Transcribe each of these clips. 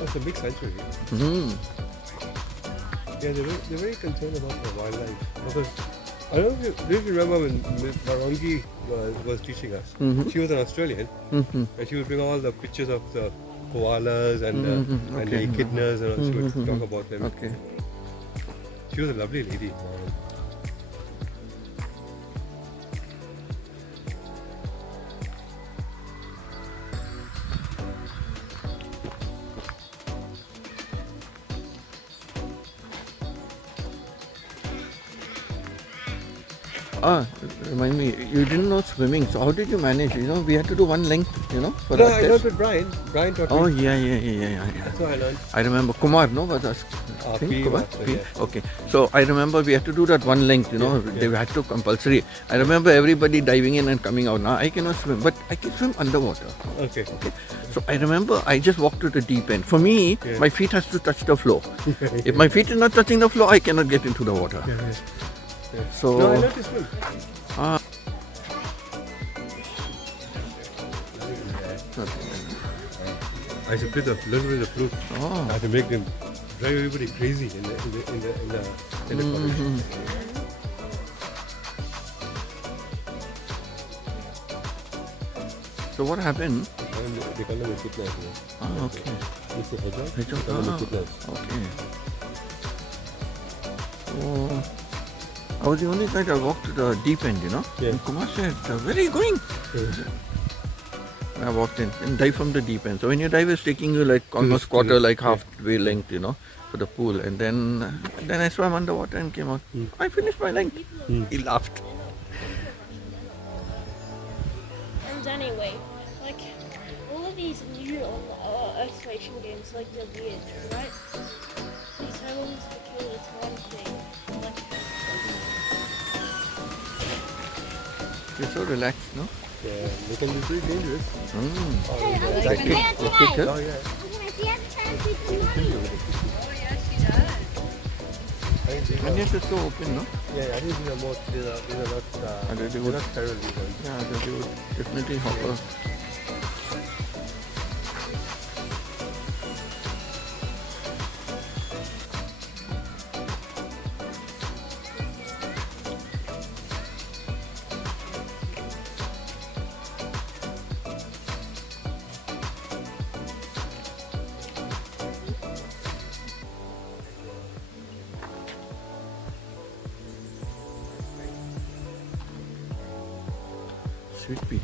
That's a big sanctuary. Mm. Yeah, they're very concerned about the wildlife because I don't know if you remember when Ms. Barongi was teaching us. Mhm. She was an Australian, Mhm. and she would bring all the pictures of the koalas and Mhm. and the Okay. echidnas, and all. She would talk Mhm. about them. Okay. She was a lovely lady. Remind me, you didn't know swimming, so how did you manage? We had to do one length, for No, that I test. learned with Brian. Brian taught Oh, me. yeah. That's how I learned. I remember Kumar, no? Was us? I think P Kumar? master, P? yes. Okay. So I remember we had to do that one length, Yeah. They had to compulsory. I remember everybody diving in and coming out. Now I cannot swim, but I can swim underwater. Okay. So I remember I just walked to the deep end. For me, Yeah. my feet has to touch the floor. If my feet is not touching the floor, I cannot get into the water. Yeah. So No, I learned to swim. I used to play the little bit of the flute. Oh. I had to make them drive everybody crazy in the college. So what happened? And they call them echidnas. Okay. It's a hedgehog. Hedgehog, They call them echidnas. Okay. So I was the only guy that walked to the deep end, Yeah. And Kumar said, "Where are you going?" I walked in and dive from the deep end. So when you dive, it's taking you like almost quarter, like halfway length, for the pool. And then I swam underwater and came out. I finished my length. He laughed. And anyway, like all of these new exploration games, like they're weird, right? These homes to kill this one thing. Like, You're so relaxed, no? Yeah, they can be pretty dangerous. They kick her. Oh yeah. And yet it's so open, no? Yeah, I think these are more. These are not. They're not sterile. These ones. Yeah, they would definitely hop her. Sweet pea.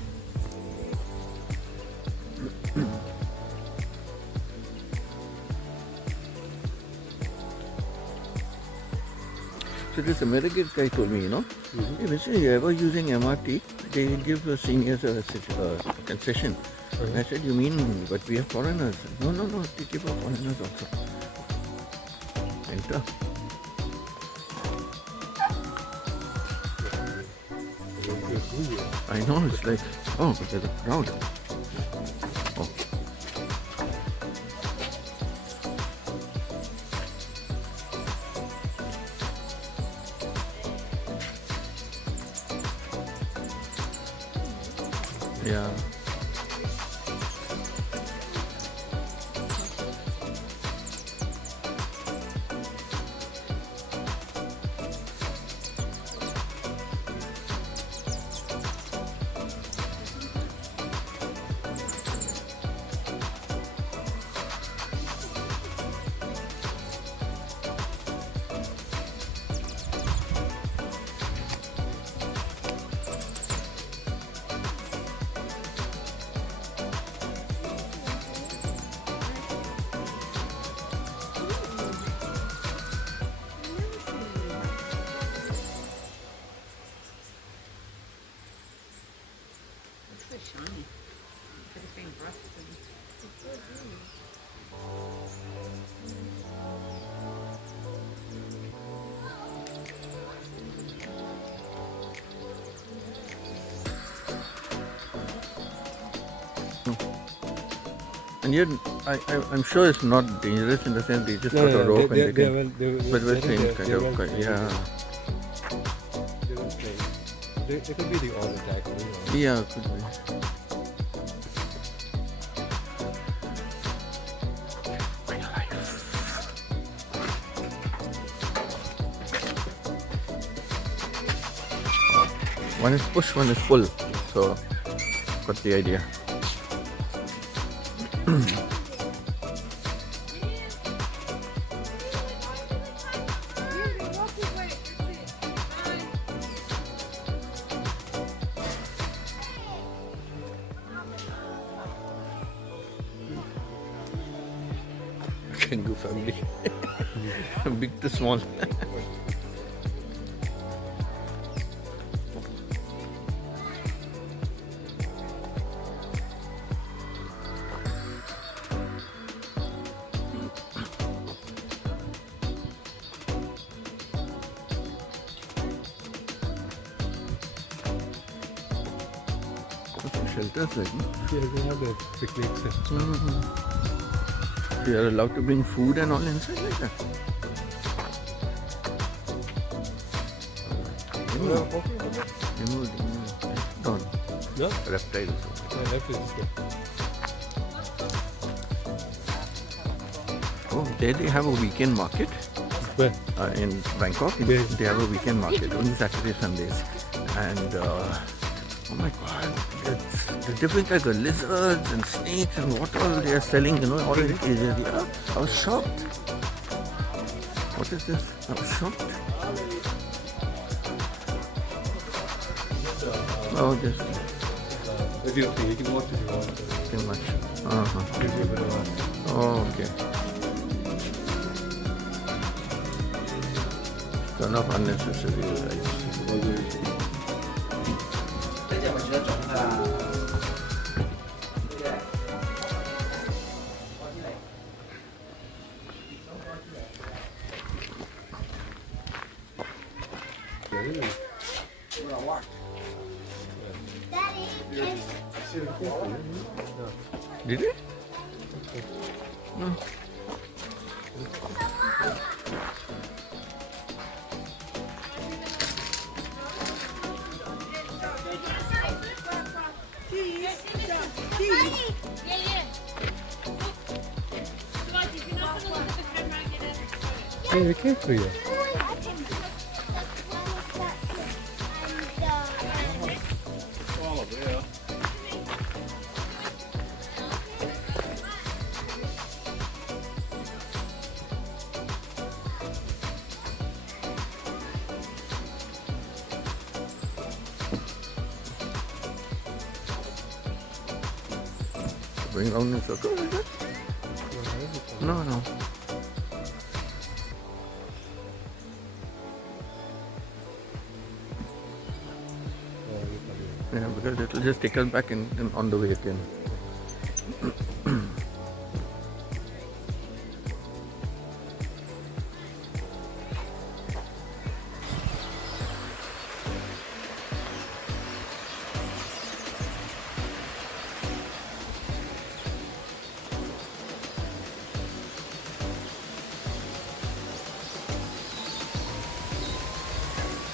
So this American guy told me, hey, Vincent, you ever using MRT? They give the seniors a concession. And I said, you mean, but we are foreigners. No, they give our foreigners also. Enter. I know, it's like, but there's a crowd. Oh. Yeah. shiny. Could have been brushed. And yet, I'm sure it's not dangerous in the sense they just got a rope and they can. But we're saying kind of, yeah. They could be the all attack. Yeah, could be. One is push, one is pull. So, got the idea. Kangaroo family. Big to small. Shelters, like, Yeah, they have the picnics. you are allowed to bring food and all inside like that. Remove. Don't. No? Reptiles. Yeah, that is good. Oh, there they have a weekend market. Where? In Bangkok, Yeah. they have a weekend market, only Saturday, Sundays. And oh my god, the different kinds of lizards and snakes and what all they are selling, you know, all in Asia. Yeah, I was shocked. What is this? I was shocked. Oh, this That's your thing. You can watch if you want. too much. Gives you a bit of Oh, okay. Ton of unnecessary rice. Did it? No. Yeah, we came for you. Going round in circle, is it? No, no. Yeah, because it will just take us back in on the way again.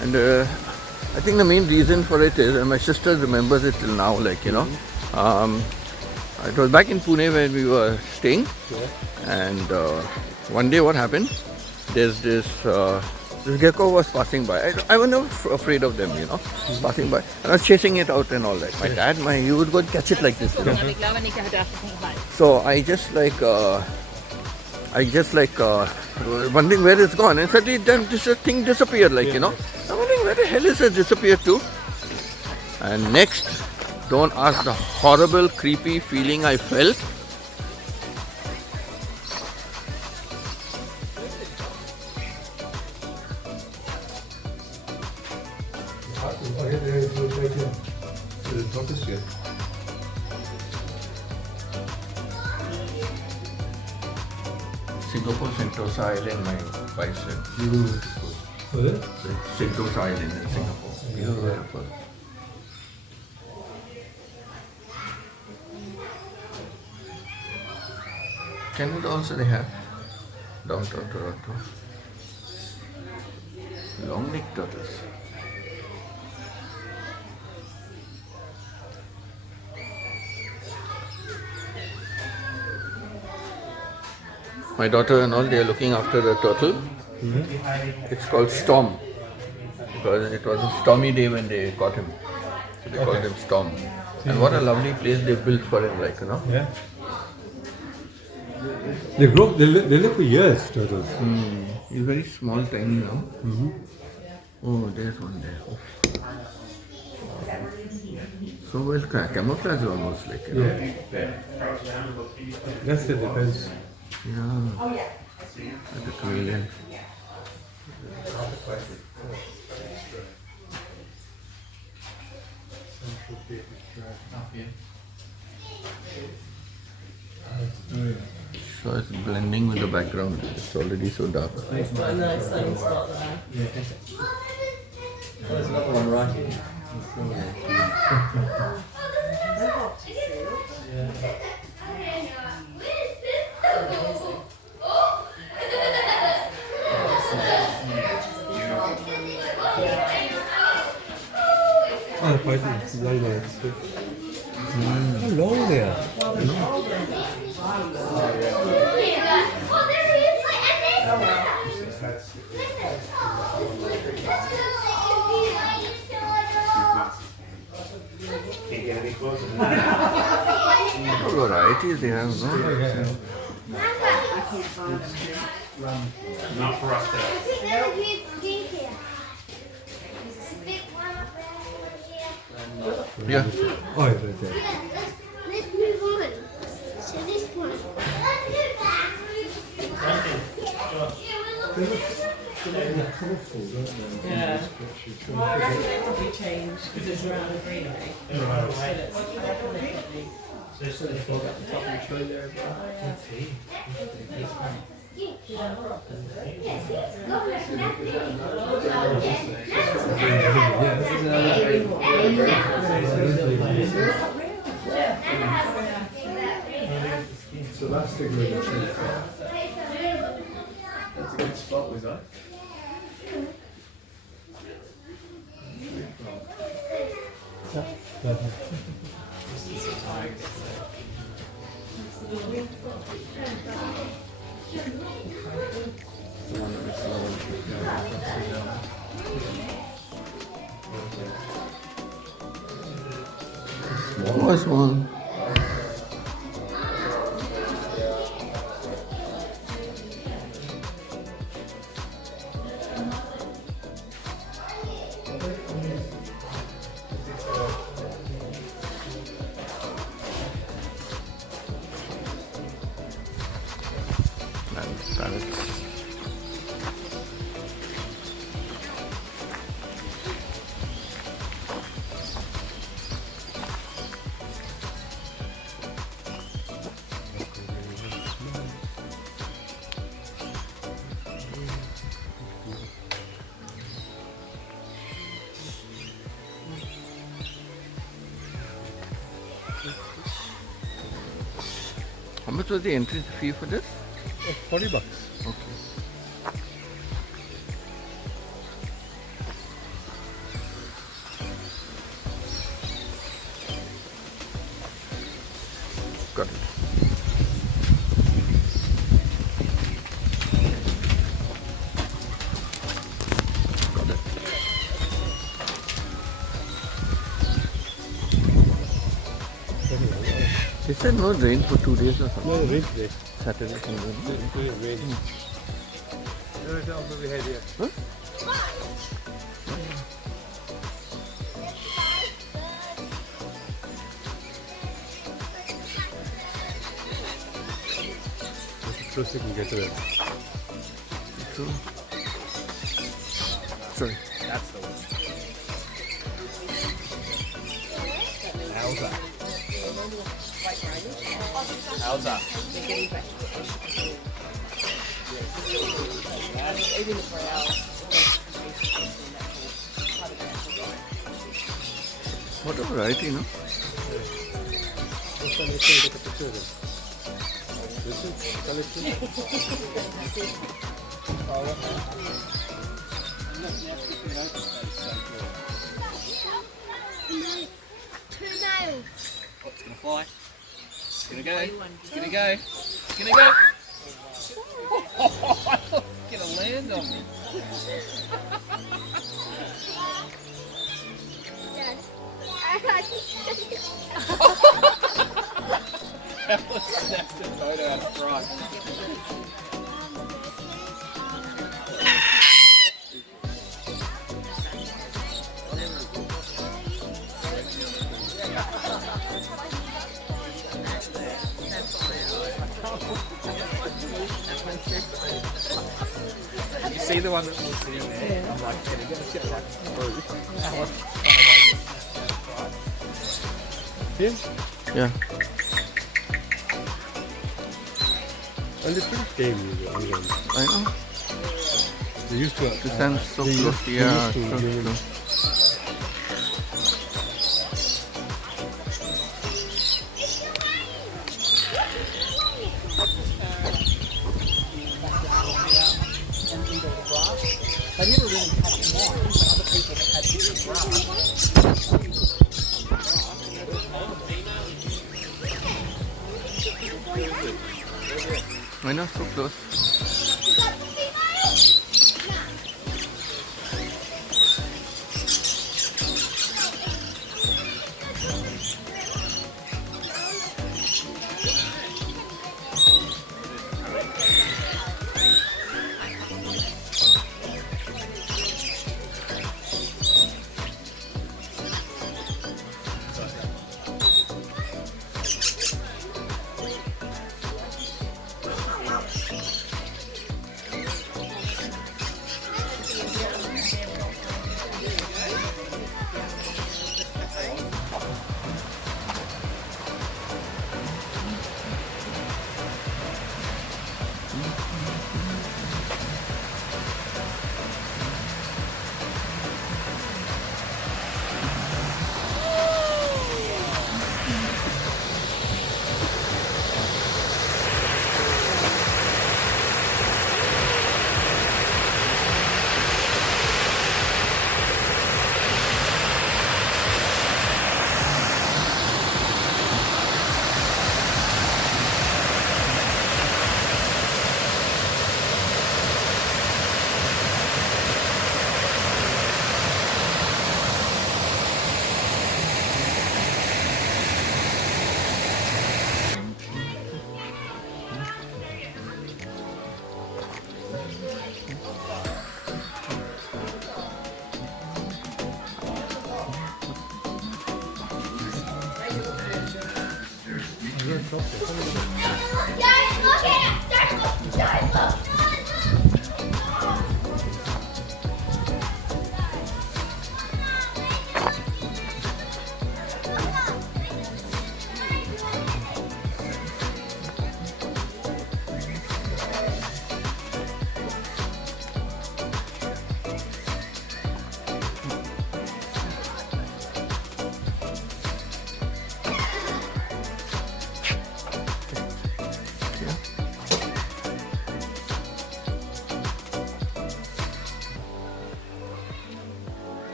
And I think the main reason for it is, and my sister remembers it till now, like, you know, it was back in Pune when we were staying, and one day what happened, there's this gecko was passing by. I was never afraid of them, you know, passing by, and I was chasing it out and all that. My dad, he would go and catch it like this, you know. So I just wondering where it's gone, and suddenly then this thing disappeared, like, you know. I'm wondering where the hell is it disappeared to? And next, don't ask the horrible, creepy feeling I felt. Singapore Sentosa Island, my wife said. Beautiful. Sentosa Island in Singapore. Beautiful. Canada also they have. Downtown Toronto. Long neck turtles. My daughter and all, they are looking after the turtle. It's called Storm. because it was a stormy day when they caught him. So they called him Storm. And what a lovely place they built for him, like, you know. Yeah. They grow. They live for years. Turtles. He's very small, tiny now. Oh, there's one there. Oh. So well camouflage almost, like, you know. Yeah. That's the difference. Yeah. Like a chameleon. So it's blending with the background. It's already so dark. It's got a nice sunspot there. There's another one right here. Oh, the python is lying there. How long they are? What varieties they have, no? Not for us to. Yeah. Oh, yeah, right there. Let's move on. So this one. Yeah. Well, I reckon they probably changed because it's around the greenery. So it's definitely. So they fog at the top of the tree there as well. So that's the good tree. That's a good spot, was that? Smallest one. How much was the entry fee for this? $40. Okay. Got it. Got it. Is there no rain for 2 days or something? No, rain today. Saturday, Sunday. Today rain. Right over we had here. Huh? Close you can get to it. True. Sorry. That's the one. How's that? How's that? What a variety, no? This one you can get a picture of it. This is collection. Two nails. Oh, it's gonna fly. It's gonna go. It's gonna go. It's gonna go. Oh, gonna land on me. Ella snapped a photo out front. You see the one that was sitting there? I'm like, let's get like through. Yeah. Yeah. And they're pretty tame, England. I know. They used to. This sounds so they close. used- they Yeah, used to true, live in- true. They never really cut them off. Even other people that had different grass. I know, so close.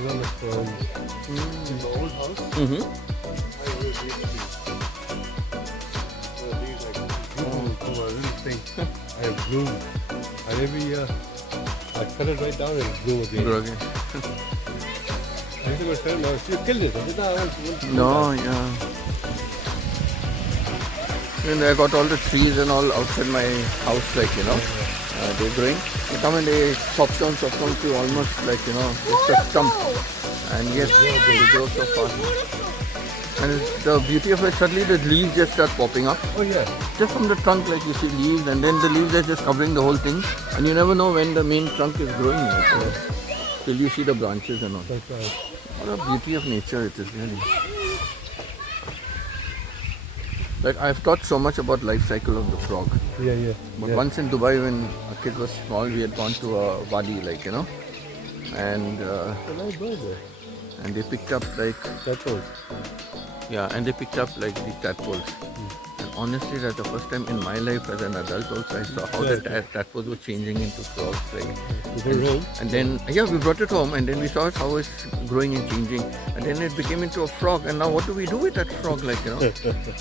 In the old house, Mm-hmm. I always used to be one of these like beautiful little thing. I have bloom, and every year I cut it right down and it bloom again. Grow again. I used to go tell him, you killed it. I said, no, I want to No, yeah. And I got all the trees and all outside my house, like, you know, they're growing. They come and they chop down to almost like, you know, just a stump. And yes, they grow so fast. And the beauty of it, suddenly the leaves just start popping up. Oh yeah. Just from the trunk, like you see leaves, and then the leaves are just covering the whole thing. And you never know when the main trunk is growing. Like, so till you see the branches and all. That's right. What a beauty of nature it is, really. Like, I've thought so much about life cycle of the frog. Yeah, yeah. But yeah. once in Dubai, when a kid was small, we had gone to a wadi, like, you know, and A nice bird there. and they picked up like, Tadpoles. yeah, and they picked up like these tadpoles. And honestly, that's the first time in my life as an adult also I saw how the tadpoles were changing into frogs. Like, Is it home? and then, yeah, we brought it home and then we saw how it's growing and changing. And then it became into a frog. And now what do we do with that frog, like, you know?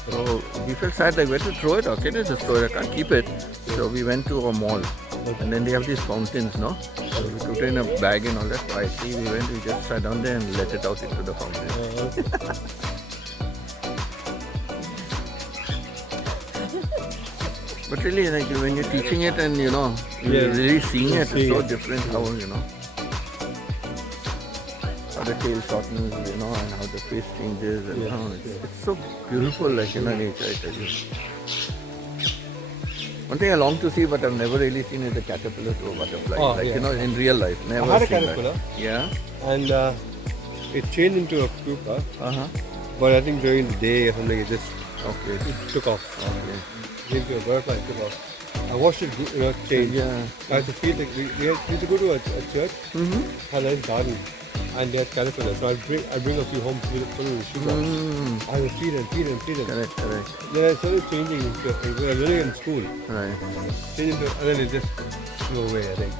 So we felt sad, like, where to throw it? Okay, let's just throw it. I can't keep it. So we went to a mall. And then they have these fountains, no? So we put it in a bag and all that. Quietly we went, we just sat down there and let it out into the fountain. But really, like, when you're teaching it and, you know, you're really seeing it, it's so different how, you know, how the tail shortens, you know, and how the face changes, and how it's so beautiful, like, you know, nature, I tell you. One thing I long to see, but I've never really seen is a caterpillar to a butterfly, like, you know, in real life. Never I had a seen caterpillar. that. Yeah? And it changed into a pupa. But I think during the day or something, it just it took off. Into a butterfly, it took off. I watched it, you know, change. Yeah. I used to feel like we used to go to a church, had a nice garden, and they had caterpillars. So I'd bring a few home to put in the sugar. I would feed them. Correct. Then I started changing into a thing. We were living in school. Right. Changed into, and then it just flew away, I think.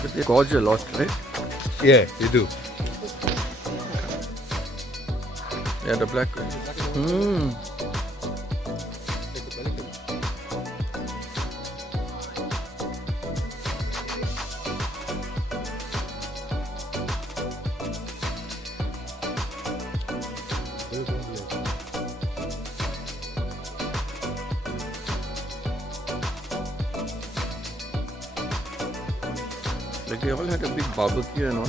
But they gorge a lot, right? Yeah, they do. Yeah, the black one. Like, they all had a big barbecue and all.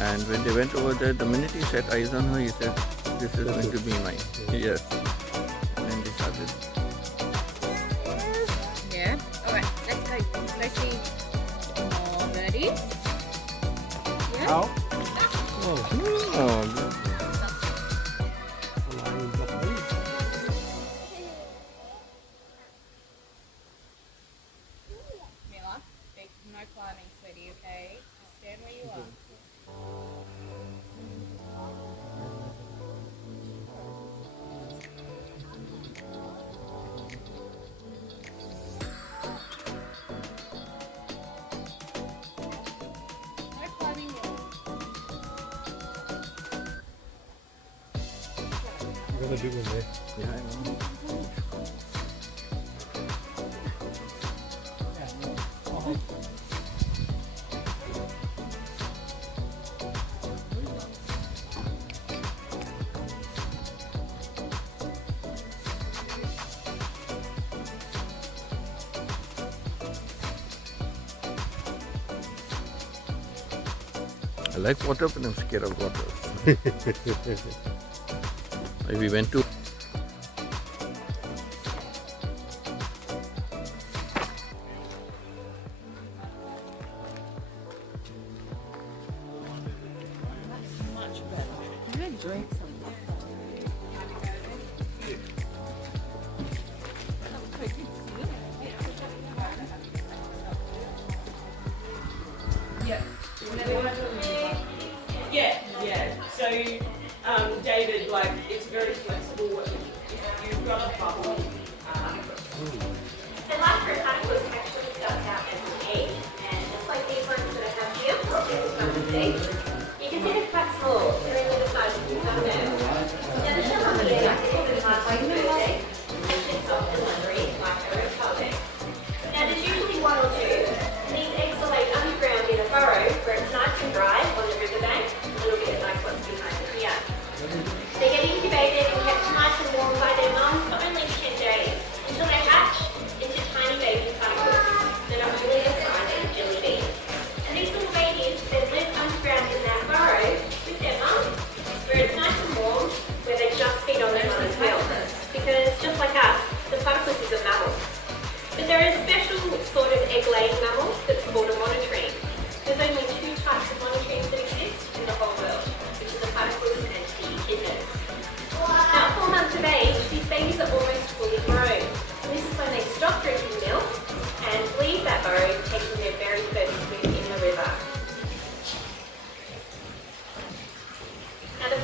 And when they went over there, the minute he set eyes on her, he said, "This is going to be mine." Yes. And then they started. Yeah. Alright, let's go. Let's see more birdies. Yeah. Oh, Mila, no climbing, sweetie, okay? Just stand where you are. No climbing, Mila. You got a big one there. yeah, I know. I like water, but I'm scared of water. Like, we went to I'm enjoying some. Yeah. So, David, like, it's very flexible. If you've got a bubble, The last caterpillar actually starts out as an egg, and just like these ones that I have here, you can see they're quite small, they're only the size of your thumbnail. Now the shell on the back is a bit hard like a bird's egg, and it's soft and leathery like a reptile egg. Now there's usually one or two, and these eggs are laid underground in a burrow where it's nice and dry on the riverbank, a little bit like what's behind me here. They get incubated in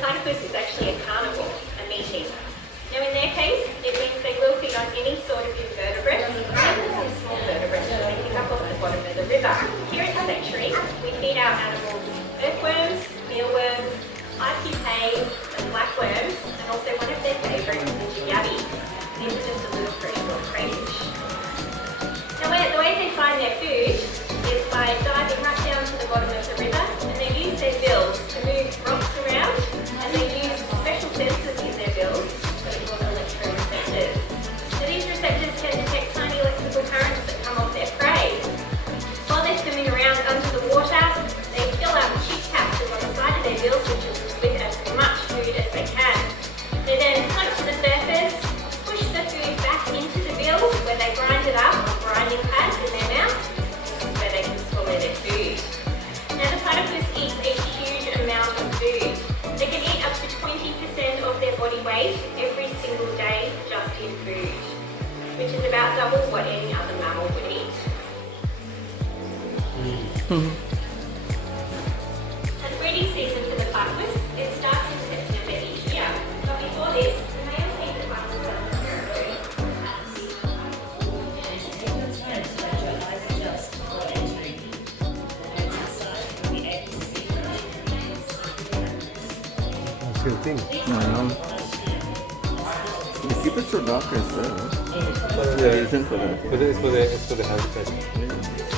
platypus is actually a carnivore, a meat eater. Now in their case, it means they will feed on any sort of invertebrate, even some small vertebrates that they pick up off the bottom of the river. Here at the sanctuary, we feed our animals earthworms, mealworms, IPK, and blackworms, and also one of their favourites, the yabby. These are just a little freshwater crayfish. Now the way they find their food is by diving right down to the bottom of the river, and they use their bills to move rocks around, and they use special sensors in their bills, that are called electroreceptors. So these receptors can detect tiny electrical currents that come off their prey. While they're swimming around under the water, they fill up chip pouches on the side of their bills with as much food as they can. They then float to the surface, push the food back into the bills where they grind it up on grinding pads in their mouth, where they can swallow their food. Now the platypus eats a huge amount of food. They can eat up to 20% of their body weight every single day just in food, which is about double what any other mammal would eat. The breeding season for the platypus, it starts in September each year. But before this, the males eat the platypus on the territory. Same thing. They keep it so dark as well. Huh? The reason for that. It's for the habitat. Yeah.